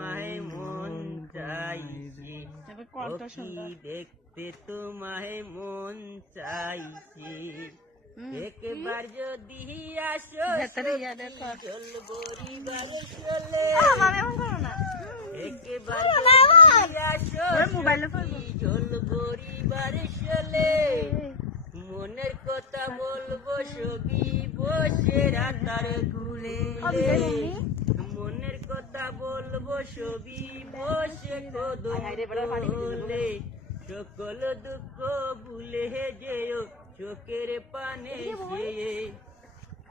তোমায় মন চাইছে, দেখতে তোমায় মন চাইছে। একবার যদি আসো জলবরিবার চলে, একবার যদি আসো জলবরিবার চলে, মনের কথা বলবো ছবি বসে রাতার কুলে, মনের কথা বলবো ছবি বসে কদলে, সকল দুঃখ ভুলে যেও চোখের পানে চেয়ে,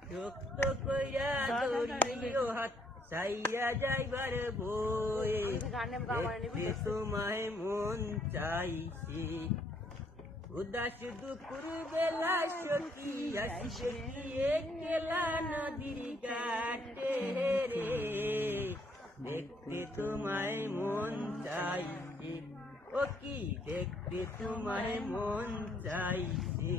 শক্ত কইরা ধরিও হাত চাইয়া যাইবার বয়ে, দেখতে তোমায় মন চাইছে। উদাস দুপুর বেলা সখী আসছে কি একলা নদীর ঘাটে রে, দেখতে তোমায় মন চাইছে, ও কি দেখতে তোমায় মন চাইছে।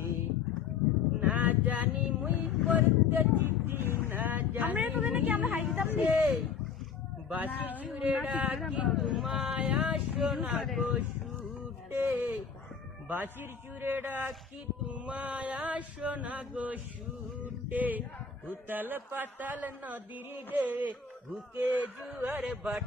না জানি মুই করতে চিঠি, না জানি বাসি সুরে ডাকি তোমায় আসো না গো শুটে, বাসির সুরে ডাকি তোমায় আসো না গো শুটে, উতাল পাতাল নদীর ঢেউ বুকে জুয়ার বাট